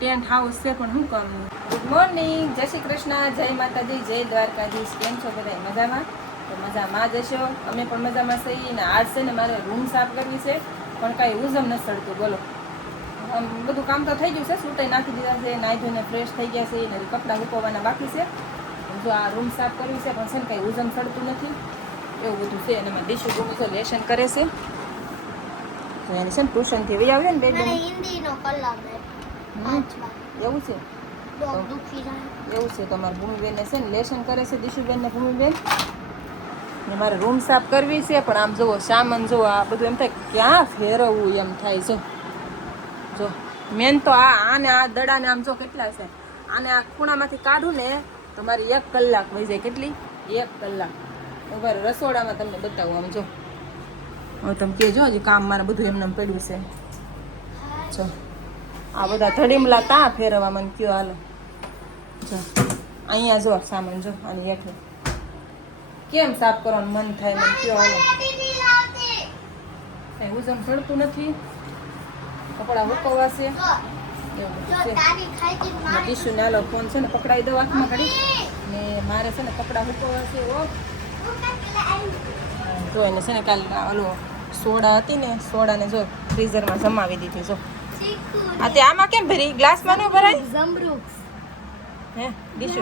Tent house છે પણ શું કામ. ગુડ મોર્નિંગ, જય શ્રી કૃષ્ણ, જય માતાજી, જય દ્વારકાધીશ. કેમ છો બધા? મજામાં? તો મજામાં જ હશો. અમે પણ મજામાં છીએ ને. આજ છે ને મારે રૂમ સાફ કરવી છે પણ કાંઈ ઉજમ નથી ચડતું. બોલો, બધું કામ તો થઈ ગયું છે, સૂટાઈ નાખી દીધા છે, નાહી ધોઈને ફ્રેશ થઈ ગયા છે ને કપડાં સુકવવાના બાકી છે. જો આ રૂમ સાફ કરવી છે પણ છે ને કાંઈ ઉજમ ચડતું નથી, એવું બધું છે. અને એમાં દીશુ બહુ તો લેશન કરે છે. તો એને છે ને ટ્યુશનથી વહી આવ્યો ને બે હિન્દીનો કલાક એવું છે. એવું છે. તમારા ભૂમિબેન છે ને લેશન કરે છે, દીશુબેન ને ભૂમિબેન. ને મારે રૂમ સાફ કરવી છે પણ આમ જુઓ સામાન જુઓ, આ બધું એમ થાય ક્યાં ફેરવવું એમ થાય. જો મેન તો આને આ દડાને આમ જો કેટલા છે. આને આ ખૂણામાંથી કાઢું ને તો મારી 1 કલાક વહી જાય. કેટલી? 1 કલાક. ઉપર રસોડામાં તમને બતાવું. આમ જો હવે તમે કહેજો હજી કામ મારે બધું એમને પડ્યું છે. જો આ બધા ધડીમલા તા ફેરવવા મને કયો હાલો. જો અહીંયા જો સામાન જો આની હેઠળ કેમ સાફ કરવાનું મન થાય મને કયો હાલો. કઈ ઉજમ ચડતું નથી, કપડા હુકવવા છે એવું છે. દીશુને હાલો ફોન છે ને પકડાવી દો હાથમાં ઘડી ને મારે છે ને કપડા હુકવવા છે. જો એને છે ને કાલ ઓલો સોડા હતી ને, સોડાને જો ફ્રીઝરમાં જમાવી દીધી. જો આ તે આમાં કેમ ભરી? ગ્લાસમાં ન ભરાય? હે દીશુ,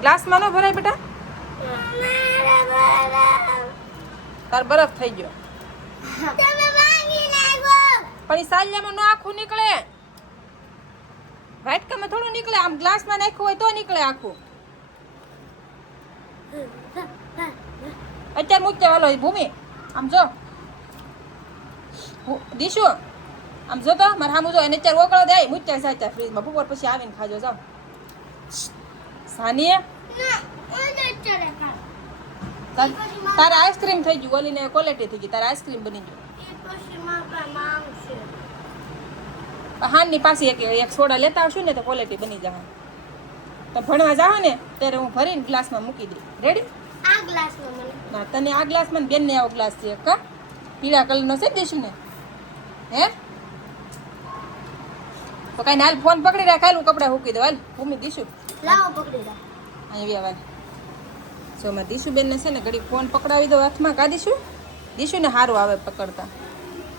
ગ્લાસમાં ન ભરાય બેટા? તાર બરફ થઈ ગયો પણ એ સાલિયામાં નો આખું નીકળે, વાટકામાં થોડું નીકળે. આમ ગ્લાસમાં નાખ્યું હોય તો નીકળે આખું. અત્યારે મૂકતે વાલો ભૂમિ આમ જો દીશુ આમ જો તો મારે સામું જો એને અત્યારે ઓગળો દે મૂકતે જાય ફ્રીજમાં. બપોર પછી આવીને ખાજો. જાઓ સાની તારે આઈસ્ક્રીમ થઈ ગયું, ઓલીને ક્વોલિટી થઈ ગઈ, તારે આઈસ્ક્રીમ બની ગયું. હાનની પાસે એક સોડા લેતા આવશું ને તો ક્વોલિટી બની જાય. તો ભણવા જાવ ને ત્યારે હું ભરીને ગ્લાસમાં મૂકી દઈ. રેડી? આ ગ્લાસમાં મને ના તને આ ગ્લાસમાં બેન ને આવો ગ્લાસ છે કા પીળા કલરનો છે દેશું ને. હે તો કઈ હાલ ફોન પકડી રાખ, હાલ હું કપડા મૂકી દઉં. હાલ ભૂમિ દીશું લાવો પકડી રાખ. અહીંયા વાય જો મેં દીશુબેન ને છે ને ઘડી ફોન પકડાવી દો હાથમાં. કા દીશું? દીશું ને સારું આવે પકડતા.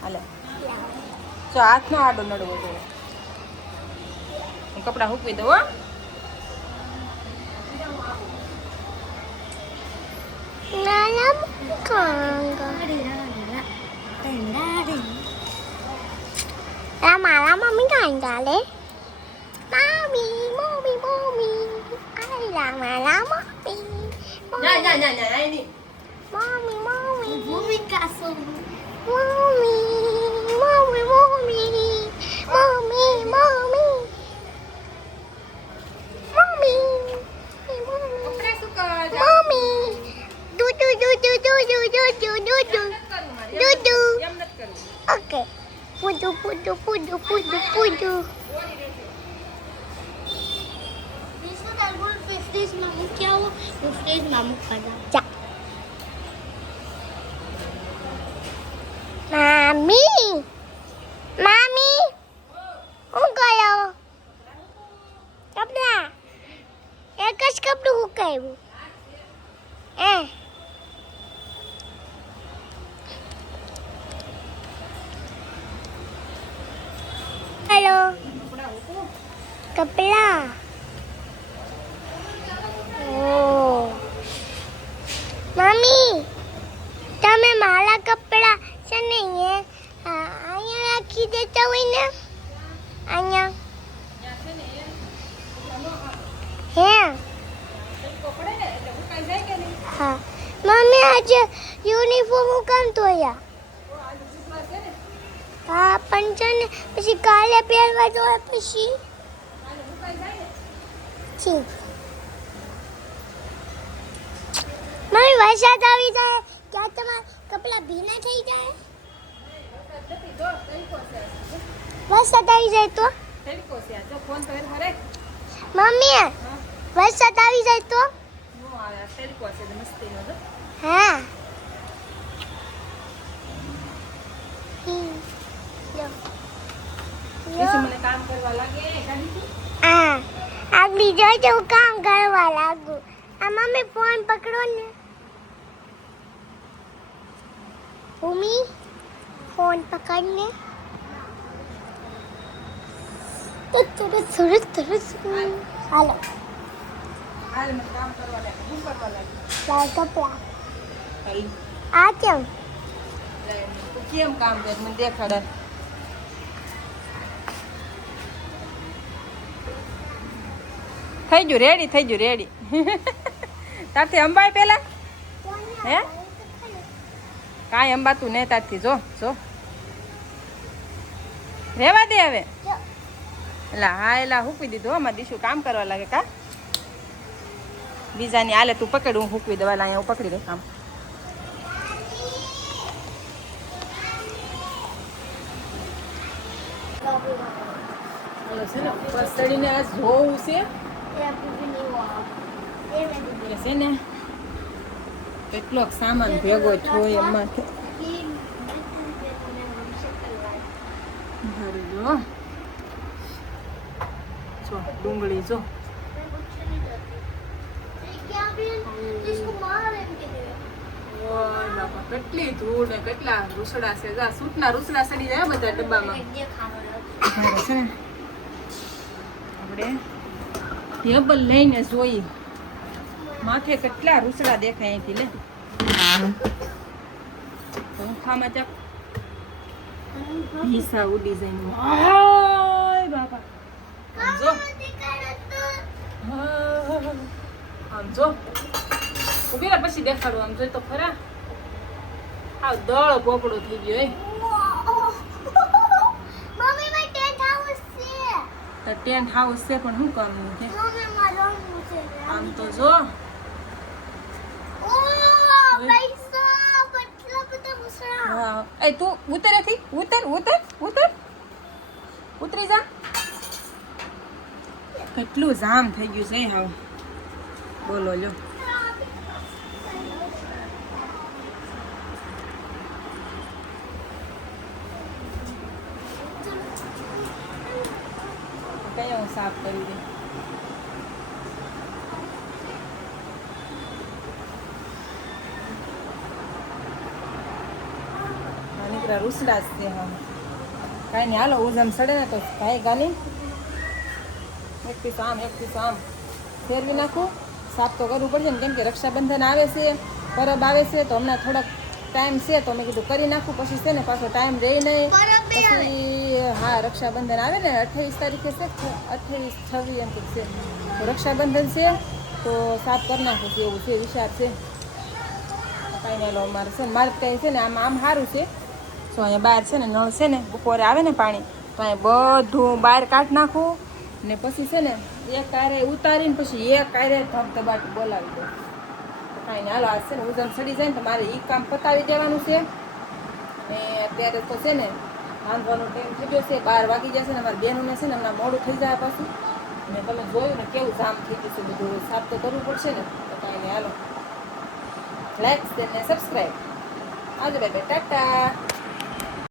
હાલે જો હાથનો આડો નડવો જોઈએ. હું કપડા મૂકવી દઉં. હો મારા મમ્મી કાંઈ ચાલે. મમ્મી મમ્મી મમ્મી આલા મારા મમ્મી ના ના ના ના આઈ ની મમ્મી મમ્મી ભૂમિકા સો mummy mummy mummy mummy mummy mummy કપડા સુકાવા જા. મમ્મી દૂધુ દૂધુ દૂધુ દૂધુ દૂધુ દૂધુ એમ નથી કરવું. Okay pudu pudu pudu pudu pudu. Bisa talbul 50s mamu kya wo 50s mamu kada. Ja. Mami. Mami. Hukayo. Kapla. Ekas kaplu hukayo. Hello कपड़ा ओ mummy તમે મારા કપડા છે ને અહીંયા રાખી દેતા હોય ને અહીંયા હે હા મમ્મી આજે યુનિફોર્મ કામ ધોયા. હા પણ છે ને પછી કાલે પહેરવા જોઈએ પછી ઠીક. મમ્મી વરસાદ આવી જાય ત્યાં તમારા કપડાં ભીના થઈ જાય. વરસાદ આવી જાય તો મમ્મી વરસાદ આવી જાય તો હા ઈશુ મને કામ કરવા લાગે કાઢી આ આગલી જોઈ હું કામ કરવા લાગુ. આ મમ્મી ફોન પકડો ને. ભૂમિ ફોન પકડ ને. સરસ હાલો હાલ મને કામ કરવા લાગે હું કરવા લાગે લાલ કપડા હાલ આ કેમ તું કેમ કામ કર મને દેખાડ થઈ ગયું રેડી તારથી અંબાય પેલા હે કાંઈ અંબાતું નહીં તારથી જો રેવા દે હવે એલા હા એલા હૂકવી દીધું અમારે દીશું કામ કરવા લાગે કા બીજાની હાલે તું પકડ હું હૂકવી દવા અહીંયા હું પકડી દઉં કામ ચડીને આ જોવું છે છે ને કેટલોક સામાન ભેગો છો એમાં જો ડુંગળી જો કેટલી ધૂળ ને કેટલા રૂસડા છે સૂટના રૂસડા સડી જાય બધા ડબ્બામાં છે ને આપણે ટેબલ લઈને જોઈ માથે કેટલા રૂસડા દેખાય અહીંથી લે પંખામાં ચાક ભીસા ઉડી જાય હાય બાપા જો આમ જો ઉભી રહે પછી દેખાડું આમ જોઈ તો ખરા આ દળ પોપડો થઈ ગયો ટેન્ટ હાઉસ છે પણ શું કામનું છે આમ તો જો હા એ તું ઉતરે થી ઉતરી જા કેટલું જામ થઈ ગયું છે હાવ બોલો લ્યો કયા હું સાફ કરી દે નીકળા રૂસડા જ છે હા કાંઈ નહીં હાલો ઉજમ સડે ને તો કાંઈ ગાલી એક પીસ આમ ફેરવી નાખું સાફ તો કરવું પડશે ને કેમ કે રક્ષાબંધન આવે છે પરબ આવે છે તો હમણાં થોડાક ટાઈમ છે તો મેં કીધું કરી નાખું પછી છે ને પાછો ટાઈમ રહી નહીં પછી હા રક્ષાબંધન આવે ને 28 તારીખે છે 28 26 એમ કંઈક છે તો રક્ષાબંધન છે તો સાફ કરી નાખું છે એવું છે વિચાર છે કાંઈ નહીં લો મારે છે ને મારે કંઈ છે ને આમ સારું છે તો અહીંયા બહાર છે ને નળ છે ને બપોરે આવે ને પાણી તો અહીંયા બધું બહાર કાઢી નાખું ને પછી છે ને એક કારે ઉતારીને પછી એક કારે ધબધબાટ બોલાવી દઉં કાંઈ નહીં હાલો આ છે ને ઉજમ સડી જાય ને તો મારે એ કામ પતાવી દેવાનું છે ને અત્યારે તો છે ને રાંધવાનો ટાઈમ થઈ ગયો છે 12 વાગી જશે ને અમારા બહેનોને છે ને હમણાં મોડું થઈ જાય પાછું ને તમે જોયું ને કેવું જામ થઈ ગયું છે બધું સાફ તો કરવું પડશે ને તો કાંઈ નહીં હાલો લાઈક ને સબસ્ક્રાઈબ આજે બાય ટાટા